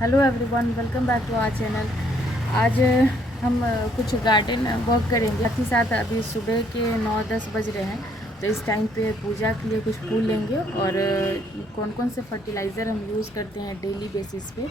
Hello everyone, welcome back to our channel. आज हम कुछ गार्डन वॉक करेंगे। साथ ही साथ अभी सुबह के 9-10 बज रहे हैं, तो इस टाइम पे पूजा के लिए कुछ फूल लेंगे और कौन कौन से फर्टिलाइज़र हम यूज़ करते हैं डेली बेसिस पे,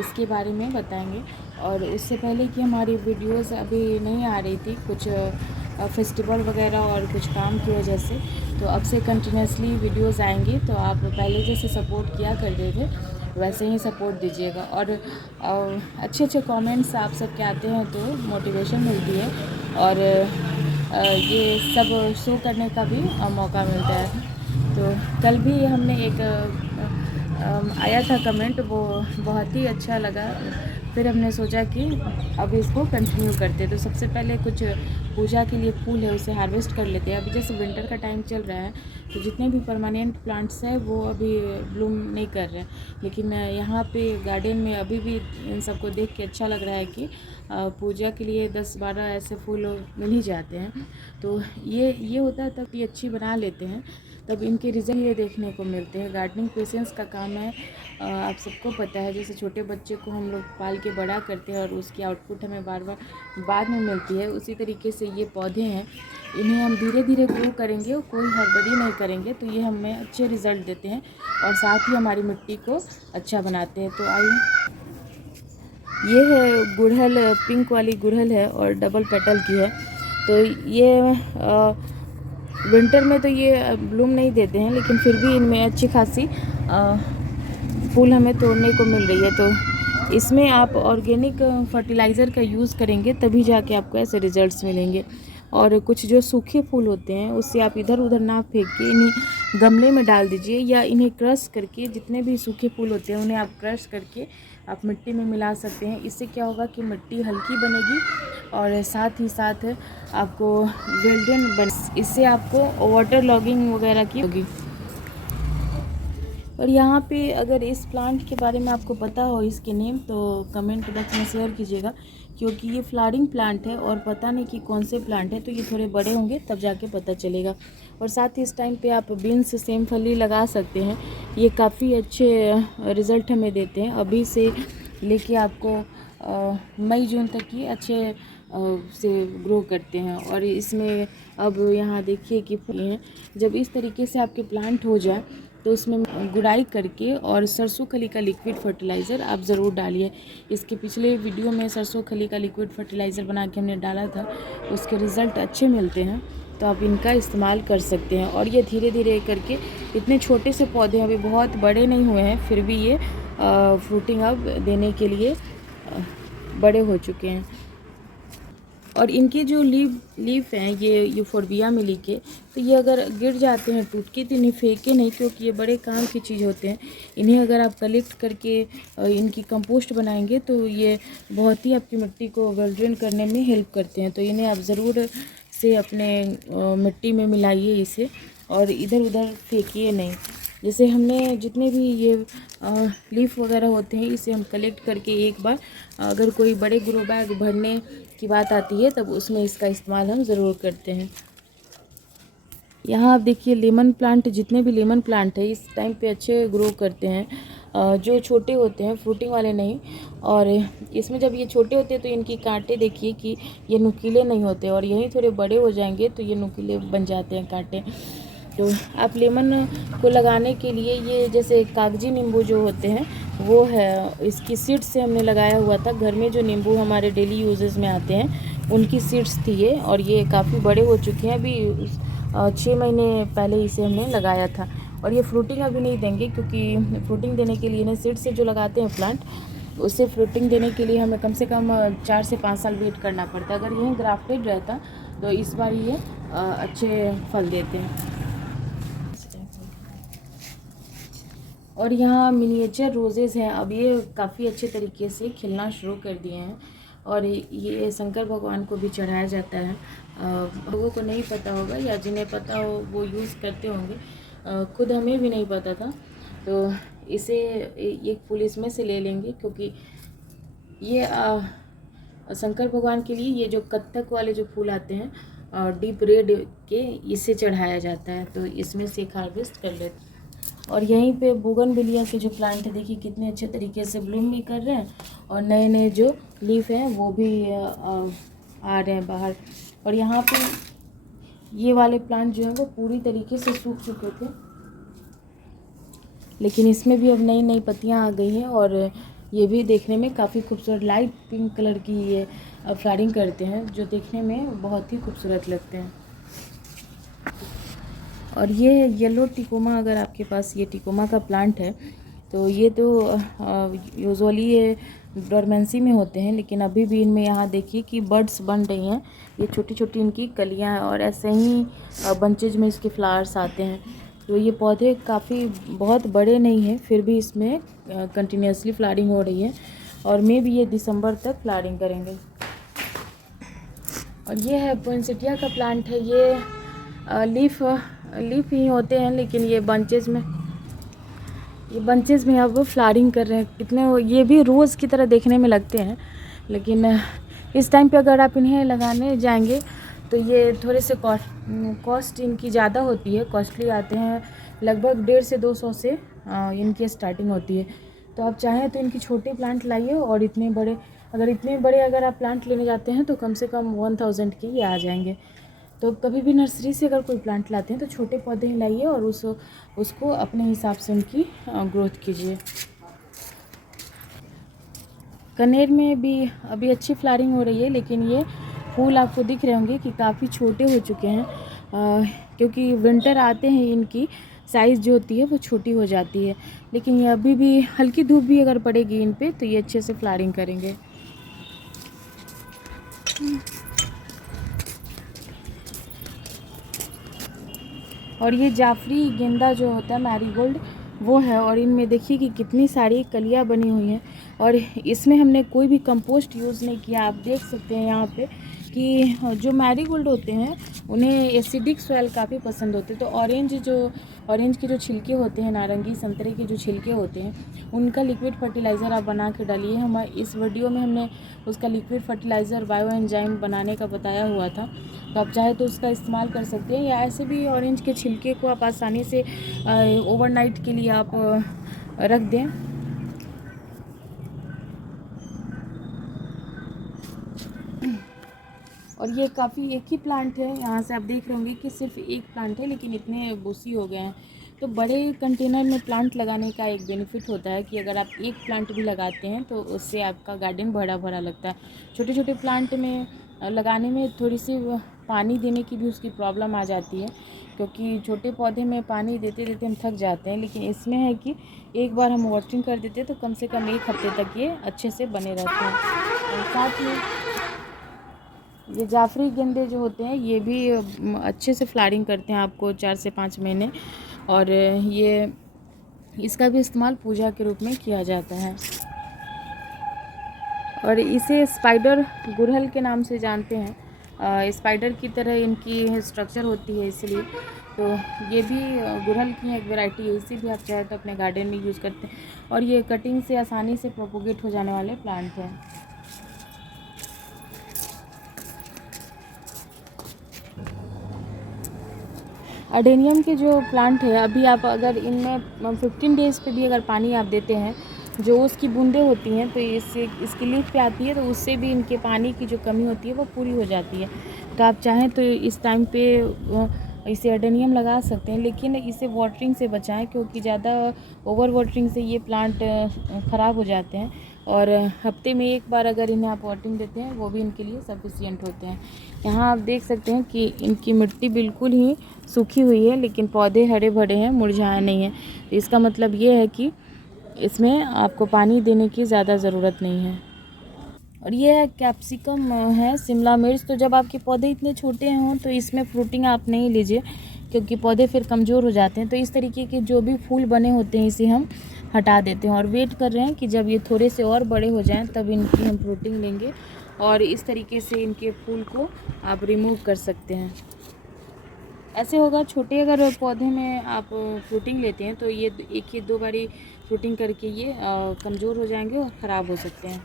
इसके बारे में बताएंगे। और इससे पहले कि हमारी वीडियोस अभी नहीं आ रही थी, कुछ फेस्टिवल वगैरह और कुछ काम की वजह से, तो अब से कंटिन्यूसली वीडियोस आएंगी। तो आप पहले जैसे सपोर्ट किया करते थे वैसे ही सपोर्ट दीजिएगा। और अच्छे अच्छे कमेंट्स आप सब के आते हैं तो मोटिवेशन मिलती है और ये सब शो करने का भी मौका मिलता है। तो कल भी हमने एक आया था कमेंट, वो बहुत ही अच्छा लगा। फिर हमने सोचा कि अब इसको कंटिन्यू करते। तो सबसे पहले कुछ पूजा के लिए फूल है उसे हार्वेस्ट कर लेते हैं। अभी जैसे विंटर का टाइम चल रहा है तो जितने भी परमानेंट प्लांट्स हैं वो अभी ब्लूम नहीं कर रहे हैं, लेकिन यहाँ पे गार्डन में अभी भी इन सबको देख के अच्छा लग रहा है कि पूजा के लिए 10-12 ऐसे फूल मिल ही जाते हैं। तो ये होता है, तब ये अच्छी बना लेते हैं तब इनके रिजल्ट ये देखने को मिलते हैं। गार्डनिंग पेशेंस का काम है, आप सबको पता है। जैसे छोटे बच्चे को हम लोग पाल के बड़ा करते हैं और उसकी आउटपुट हमें बार बार बाद में मिलती है, उसी तरीके से ये पौधे हैं, इन्हें हम धीरे धीरे ग्रो करेंगे और कोई हड़बड़ी नहीं करेंगे तो ये हमें अच्छे रिज़ल्ट देते हैं और साथ ही हमारी मिट्टी को अच्छा बनाते हैं। तो आइए, ये है गुड़हल, पिंक वाली गुड़हल है और डबल पेटल की है। तो ये विंटर में तो ये ब्लूम नहीं देते हैं, लेकिन फिर भी इनमें अच्छी खासी फूल हमें तोड़ने को मिल रही है। तो इसमें आप ऑर्गेनिक फर्टिलाइज़र का यूज़ करेंगे तभी जाके आपको ऐसे रिजल्ट्स मिलेंगे। और कुछ जो सूखे फूल होते हैं उससे आप इधर उधर ना फेंक के इन्हें गमले में डाल दीजिए, या इन्हें क्रश करके, जितने भी सूखे फूल होते हैं उन्हें आप क्रश करके आप मिट्टी में मिला सकते हैं। इससे क्या होगा कि मिट्टी हल्की बनेगी और साथ ही साथ आपको गोल्डन बन, इससे आपको वाटर लॉगिंग वगैरह की होगी। और यहाँ पे अगर इस प्लांट के बारे में आपको पता हो इसके नेम, तो कमेंट बॉक्स में शेयर कीजिएगा, क्योंकि ये फ्लावरिंग प्लांट है और पता नहीं कि कौन से प्लांट है, तो ये थोड़े बड़े होंगे तब जाके पता चलेगा। और साथ ही इस टाइम पे आप बीन्स, सेमफली लगा सकते हैं, ये काफ़ी अच्छे रिज़ल्ट हमें देते हैं। अभी से लेके आपको मई जून तक ये अच्छे से ग्रो करते हैं। और इसमें अब यहाँ देखिए कि फूल हैं। जब इस तरीके से आपके प्लांट हो जाए तो उसमें गुड़ाई करके और सरसों खली का लिक्विड फर्टिलाइज़र आप ज़रूर डालिए। इसके पिछले वीडियो में सरसों खली का लिक्विड फर्टिलाइज़र बना के हमने डाला था, उसके रिज़ल्ट अच्छे मिलते हैं, तो आप इनका इस्तेमाल कर सकते हैं। और ये धीरे धीरे करके, इतने छोटे से पौधे अभी बहुत बड़े नहीं हुए हैं, फिर भी ये फ्रूटिंग अब देने के लिए बड़े हो चुके हैं। और इनके जो लीफ हैं, ये यूफोरबिया मिली के, तो ये अगर गिर जाते हैं टूट के तो इन्हें फेंके नहीं, क्योंकि ये बड़े काम की चीज़ होते हैं। इन्हें अगर आप कलेक्ट करके इनकी कंपोस्ट बनाएंगे तो ये बहुत ही आपकी मिट्टी को वेल ड्रेन करने में हेल्प करते हैं। तो इन्हें आप ज़रूर से अपने मिट्टी में मिलाइए इसे, और इधर उधर फेंकिए नहीं। जैसे हमने जितने भी ये लीफ वगैरह होते हैं, इसे हम कलेक्ट करके एक बार, अगर कोई बड़े ग्रो बैग भरने की बात आती है तब उसमें इसका इस्तेमाल हम ज़रूर करते हैं। यहाँ आप देखिए लेमन प्लांट, जितने भी लेमन प्लांट है इस टाइम पे अच्छे ग्रो करते हैं, जो छोटे होते हैं, फ्रूटिंग वाले नहीं। और इसमें जब ये छोटे होते हैं तो इनकी कांटे देखिए कि ये नुकीले नहीं होते, और यहीं थोड़े बड़े हो जाएंगे तो ये नुकीले बन जाते हैं कांटे। तो आप लेमन को लगाने के लिए, ये जैसे कागजी नींबू जो होते हैं वो है, इसकी सीड्स से हमने लगाया हुआ था। घर में जो नींबू हमारे डेली यूजेस में आते हैं उनकी सीड्स थी ये, और ये काफ़ी बड़े हो चुके हैं। अभी 6 महीने पहले इसे हमने लगाया था। और ये फ्रूटिंग अभी नहीं देंगे, क्योंकि फ्रूटिंग देने के लिए ना सीड से जो लगाते हैं प्लांट, उससे फ्रूटिंग देने के लिए हमें कम से कम 4 से 5 साल वेट करना पड़ता है। अगर यहीं ग्राफ्टेड रहता तो इस बार ये अच्छे फल देते हैं। और यहाँ मिनिएचर रोजेज़ हैं, अब ये काफ़ी अच्छे तरीके से खिलना शुरू कर दिए हैं, और ये शंकर भगवान को भी चढ़ाया जाता है। लोगों को नहीं पता होगा, या जिन्हें पता हो वो यूज़ करते होंगे, खुद हमें भी नहीं पता था। तो इसे एक फूल इसमें से ले लेंगे, क्योंकि ये शंकर भगवान के लिए ये जो कत्थक वाले जो फूल आते हैं डीप रेड के, इससे चढ़ाया जाता है। तो इसमें से एक हार्वेस्ट कर लेते हैं। और यहीं पे बोगनविलिया के जो प्लांट है देखिए कितने अच्छे तरीके से ब्लूम भी कर रहे हैं और नए नए जो लीफ हैं वो भी आ रहे हैं बाहर। और यहाँ पे ये वाले प्लांट जो हैं वो पूरी तरीके से सूख चुके थे, लेकिन इसमें भी अब नई नई पत्तियाँ आ गई हैं और ये भी देखने में काफ़ी खूबसूरत लाइट पिंक कलर की ये फ्लावरिंग करते हैं जो देखने में बहुत ही खूबसूरत लगते हैं। और ये येलो टिकोमा, अगर आपके पास ये टिकोमा का प्लांट है तो ये तो यूजुअली ये डोरमेंसी में होते हैं, लेकिन अभी भी इनमें यहाँ देखिए कि बड्स बन रही हैं, ये छोटी छोटी इनकी कलियाँ हैं और ऐसे ही बंचेज में इसके फ्लावर्स आते हैं। तो ये पौधे काफ़ी बहुत बड़े नहीं हैं, फिर भी इसमें कंटिन्यूसली फ्लावरिंग हो रही है और मे भी ये दिसंबर तक फ्लावरिंग करेंगे। और ये है पोइनसेटिया का प्लांट है, ये लीफ ही होते हैं, लेकिन ये बंचेज में अब फ्लावरिंग कर रहे हैं। कितने ये भी रोज़ की तरह देखने में लगते हैं, लेकिन इस टाइम पे अगर आप इन्हें लगाने जाएंगे तो ये थोड़े से कॉस्ट इनकी ज़्यादा होती है, कॉस्टली आते हैं, लगभग 150 से 200 से इनकी स्टार्टिंग होती है। तो आप चाहें तो इनकी छोटे प्लांट लाइए और इतने बड़े अगर आप प्लांट लेने जाते हैं तो कम से कम 1000 के ये आ जाएंगे। तो कभी भी नर्सरी से अगर कोई प्लांट लाते हैं तो छोटे पौधे ही लाइए और उसको अपने हिसाब से उनकी ग्रोथ कीजिए। कनेर में भी अभी अच्छी फ्लावरिंग हो रही है, लेकिन ये फूल आपको दिख रहे होंगे कि काफ़ी छोटे हो चुके हैं, क्योंकि विंटर आते हैं इनकी साइज़ जो होती है वो छोटी हो जाती है। लेकिन ये अभी भी हल्की धूप भी अगर पड़ेगी इन पे तो ये अच्छे से फ्लावरिंग करेंगे। और ये जाफरी गेंदा जो होता है मैरीगोल्ड वो है, और इनमें देखिए कि कितनी सारी कलियां बनी हुई हैं और इसमें हमने कोई भी कंपोस्ट यूज़ नहीं किया। आप देख सकते हैं यहाँ पे कि जो मैरीगोल्ड होते हैं उन्हें एसिडिक सॉइल काफ़ी पसंद होते हैं। तो ऑरेंज के जो छिलके होते हैं, नारंगी संतरे के जो छिलके होते हैं, उनका लिक्विड फर्टिलाइज़र आप बना के डालिए। हमारे इस वीडियो में हमने उसका लिक्विड फर्टिलाइज़र बायो एंजाइम बनाने का बताया हुआ था, तो आप चाहे तो उसका इस्तेमाल कर सकते हैं, या ऐसे भी ऑरेंज के छिलके को आप आसानी से ओवरनाइट के लिए आप रख दें। और ये काफ़ी एक ही प्लांट है, यहाँ से आप देख रहे होंगे कि सिर्फ एक प्लांट है, लेकिन इतने बूसी हो गए हैं। तो बड़े कंटेनर में प्लांट लगाने का एक बेनिफिट होता है कि अगर आप एक प्लांट भी लगाते हैं तो उससे आपका गार्डन भरा भरा लगता है। छोटे छोटे प्लांट में लगाने में थोड़ी सी पानी देने की भी उसकी प्रॉब्लम आ जाती है, क्योंकि छोटे पौधे में पानी देते देते हम थक जाते हैं। लेकिन इसमें है कि एक बार हम वाटरिंग कर देते हैं तो कम से कम 1 हफ्ते तक ये अच्छे से बने रहते हैं। और साथ में ये जाफरी गेंदे जो होते हैं ये भी अच्छे से फ्लावरिंग करते हैं आपको 4 से 5 महीने, और ये इसका भी इस्तेमाल पूजा के रूप में किया जाता है। और इसे स्पाइडर गुड़हल के नाम से जानते हैं, स्पाइडर की तरह इनकी स्ट्रक्चर होती है, इसलिए तो ये भी गुड़हल की एक वैरायटी है। इसे भी आप चाहे तो अपने गार्डन में यूज़ करते हैं, और ये कटिंग से आसानी से प्रोपोगेट हो जाने वाले प्लांट हैं। अडेनियम के जो प्लांट है, अभी आप अगर इनमें 15 डेज़ पे भी अगर पानी आप देते हैं, जो उसकी बूंदें होती हैं तो इसकी लीफ पे आती है, तो उससे भी इनके पानी की जो कमी होती है वो पूरी हो जाती है। तो आप चाहें तो इस टाइम पे इसे अडेनियम लगा सकते हैं, लेकिन इसे वाटरिंग से बचाएं, क्योंकि ज़्यादा ओवर वाटरिंग से ये प्लांट ख़राब हो जाते हैं। और हफ्ते में 1 बार अगर इन्हें आप वाटरिंग देते हैं वो भी इनके लिए सफिशिएंट होते हैं। यहाँ आप देख सकते हैं कि इनकी मिट्टी बिल्कुल ही सूखी हुई है, लेकिन पौधे हरे भरे हैं, मुरझाए नहीं हैं। तो इसका मतलब ये है कि इसमें आपको पानी देने की ज़्यादा ज़रूरत नहीं है। और ये है कैप्सिकम है, शिमला मिर्च। तो जब आपके पौधे इतने छोटे हों तो इसमें फ्रूटिंग आप नहीं लीजिए, क्योंकि पौधे फिर कमज़ोर हो जाते हैं। तो इस तरीके के जो भी फूल बने होते हैं इसे हम हटा देते हैं और वेट कर रहे हैं कि जब ये थोड़े से और बड़े हो जाएं तब इनकी हम फ्रूटिंग लेंगे, और इस तरीके से इनके फूल को आप रिमूव कर सकते हैं। ऐसे होगा, छोटे अगर पौधे में आप फ्रूटिंग लेते हैं तो ये 1 या 2 बारी फ्रूटिंग करके ये कमज़ोर हो जाएंगे और ख़राब हो सकते हैं।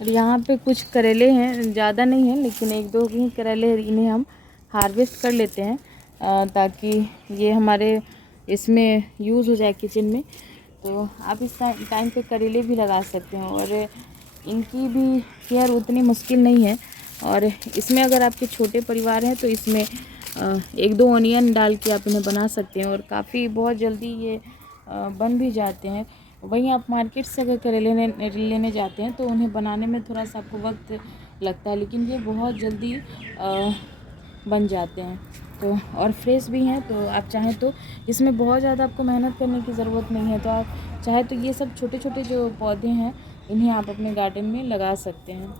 और यहाँ पे कुछ करेले हैं, ज़्यादा नहीं है लेकिन 1-2 ही करेले, इन्हें हम हार्वेस्ट कर लेते हैं ताकि ये हमारे इसमें यूज़ हो जाए किचन में। तो आप इस टाइम पे करेले भी लगा सकते हैं और इनकी भी केयर उतनी मुश्किल नहीं है। और इसमें अगर आपके छोटे परिवार हैं तो इसमें 1-2 ऑनियन डाल के आप इन्हें बना सकते हैं और काफ़ी बहुत जल्दी ये बन भी जाते हैं। वहीं आप मार्केट से अगर करेले लेने जाते हैं तो उन्हें बनाने में थोड़ा सा आपको वक्त लगता है, लेकिन ये बहुत जल्दी बन जाते हैं। तो और फ्रेश भी हैं, तो आप चाहें तो इसमें बहुत ज़्यादा आपको मेहनत करने की ज़रूरत नहीं है। तो आप चाहे तो ये सब छोटे छोटे जो पौधे हैं इन्हें आप अपने गार्डन में लगा सकते हैं।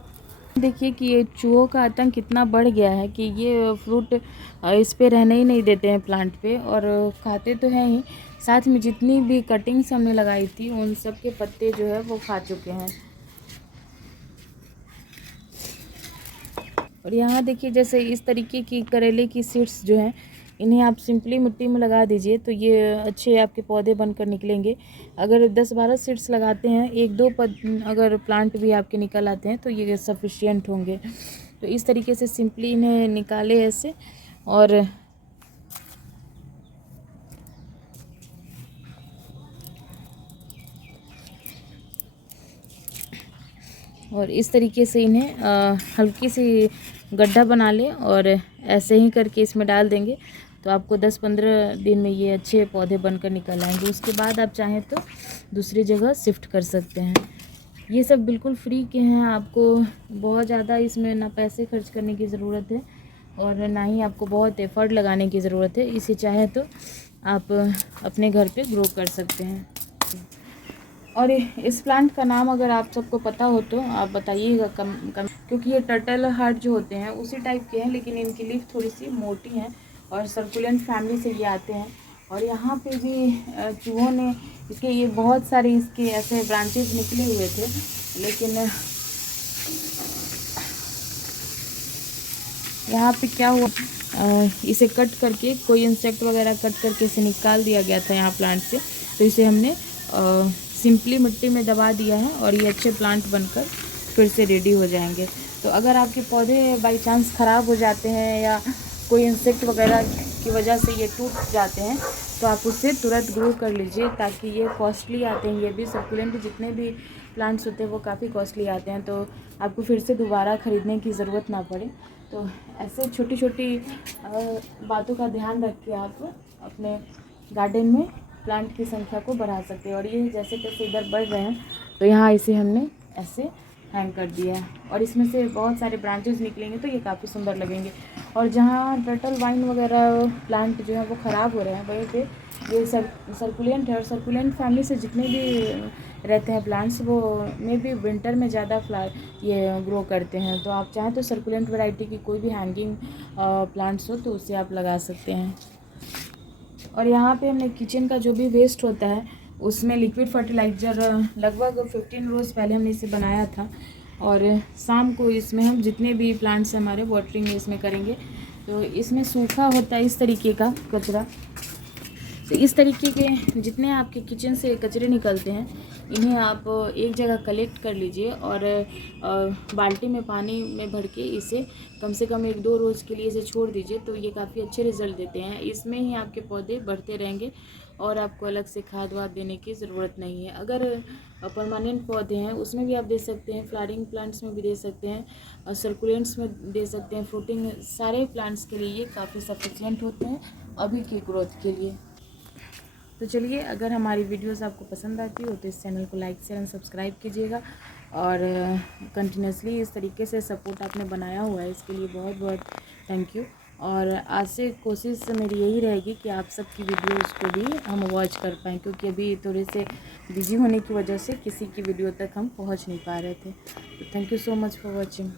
देखिए कि ये चूहों का आतंक कितना बढ़ गया है कि ये फ्रूट इस पे रहने ही नहीं देते हैं प्लांट पे, और खाते तो हैं ही, साथ में जितनी भी कटिंग्स हमने लगाई थी उन सब के पत्ते जो है वो खा चुके हैं। और यहाँ देखिए जैसे इस तरीके की करेले की सीड्स जो हैं इन्हें आप सिंपली मिट्टी में लगा दीजिए तो ये अच्छे आपके पौधे बनकर निकलेंगे। अगर 10-12 सीड्स लगाते हैं, 1-2 अगर प्लांट भी आपके निकल आते हैं तो ये सफिशिएंट होंगे। तो इस तरीके से सिंपली इन्हें निकाले ऐसे, और इस तरीके से इन्हें हल्की सी गड्ढा बना लें और ऐसे ही करके इसमें डाल देंगे तो आपको 10-15 दिन में ये अच्छे पौधे बनकर निकल आएंगे। उसके बाद आप चाहें तो दूसरी जगह शिफ्ट कर सकते हैं। ये सब बिल्कुल फ्री के हैं, आपको बहुत ज़्यादा इसमें ना पैसे खर्च करने की ज़रूरत है और ना ही आपको बहुत एफ़र्ट लगाने की ज़रूरत है। इसे चाहे तो आप अपने घर पे ग्रो कर सकते हैं। और इस प्लांट का नाम अगर आप सबको पता हो तो आप बताइएगा कम क्योंकि ये टर्टल हार्ट जो होते हैं उसी टाइप के हैं, लेकिन इनकी लीफ थोड़ी सी मोटी हैं और सर्कुलेंट फैमिली से ये आते हैं। और यहाँ पे भी चूहों ने इसके ये बहुत सारे इसके ऐसे ब्रांचेस निकले हुए थे, लेकिन यहाँ पे क्या हुआ, इसे कट करके कोई इंसेक्ट वगैरह कट करके इसे निकाल दिया गया था यहाँ प्लांट से। तो इसे हमने सिंपली मिट्टी में दबा दिया है और ये अच्छे प्लांट बनकर फिर से रेडी हो जाएंगे। तो अगर आपके पौधे बाई चांस ख़राब हो जाते हैं या कोई इंसेक्ट वगैरह की वजह से ये टूट जाते हैं तो आप उससे तुरंत ग्रो कर लीजिए, ताकि ये कॉस्टली आते हैं। ये भी सर्कुलेंट जितने भी प्लांट्स होते हैं वो काफ़ी कॉस्टली आते हैं, तो आपको फिर से दोबारा ख़रीदने की ज़रूरत ना पड़े। तो ऐसे छोटी छोटी बातों का ध्यान रख के आप अपने गार्डन में प्लांट की संख्या को बढ़ा सकते हैं। और ये जैसे जैसे इधर बढ़ रहे हैं तो यहाँ इसे हमने ऐसे हैंग कर दिया है और इसमें से बहुत सारे ब्रांचेस निकलेंगे तो ये काफ़ी सुंदर लगेंगे। और जहाँ टर्टल वाइन वगैरह प्लांट जो है वो ख़राब हो रहे हैं वहीं पे ये सर्कुलेंट है, और सर्कुलेंट फैमिली से जितने भी रहते हैं प्लांट्स वो में भी विंटर में ज़्यादा ये ग्रो करते हैं। तो आप चाहें तो सर्कुलेंट वैरायटी की कोई भी हैंगिंग प्लांट्स हो तो उसे आप लगा सकते हैं। और यहाँ पे हमने किचन का जो भी वेस्ट होता है उसमें लिक्विड फर्टिलाइज़र लगभग 15 रोज़ पहले हमने इसे बनाया था, और शाम को इसमें हम जितने भी प्लांट्स हमारे वाटरिंग इसमें करेंगे। तो इसमें सूखा होता है इस तरीके का कचरा, तो इस तरीके के जितने आपके किचन से कचरे निकलते हैं इन्हें आप एक जगह कलेक्ट कर लीजिए और बाल्टी में पानी में भर के इसे कम से कम 1-2 रोज़ के लिए इसे छोड़ दीजिए, तो ये काफ़ी अच्छे रिज़ल्ट देते हैं। इसमें ही आपके पौधे बढ़ते रहेंगे और आपको अलग से खाद वाद देने की ज़रूरत नहीं है। अगर परमानेंट पौधे हैं उसमें भी आप दे सकते हैं, फ्लावरिंग प्लांट्स में भी दे सकते हैं और सर्कुलेंट्स में दे सकते हैं, फ्रूटिंग सारे प्लांट्स के लिए ये काफ़ी सफिशिएंट होते हैं अभी की ग्रोथ के लिए। तो चलिए, अगर हमारी वीडियोस आपको पसंद आती हो तो इस चैनल को लाइक शेयर एंड सब्सक्राइब कीजिएगा और कंटिन्यूसली इस तरीके से सपोर्ट आपने बनाया हुआ है इसके लिए बहुत बहुत थैंक यू। और आज से कोशिश मेरी यही रहेगी कि आप सबकी वीडियोस को भी हम वॉच कर पाएँ, क्योंकि अभी थोड़े से बिजी होने की वजह से किसी की वीडियो तक हम पहुंच नहीं पा रहे थे। तो thank you so much for watching.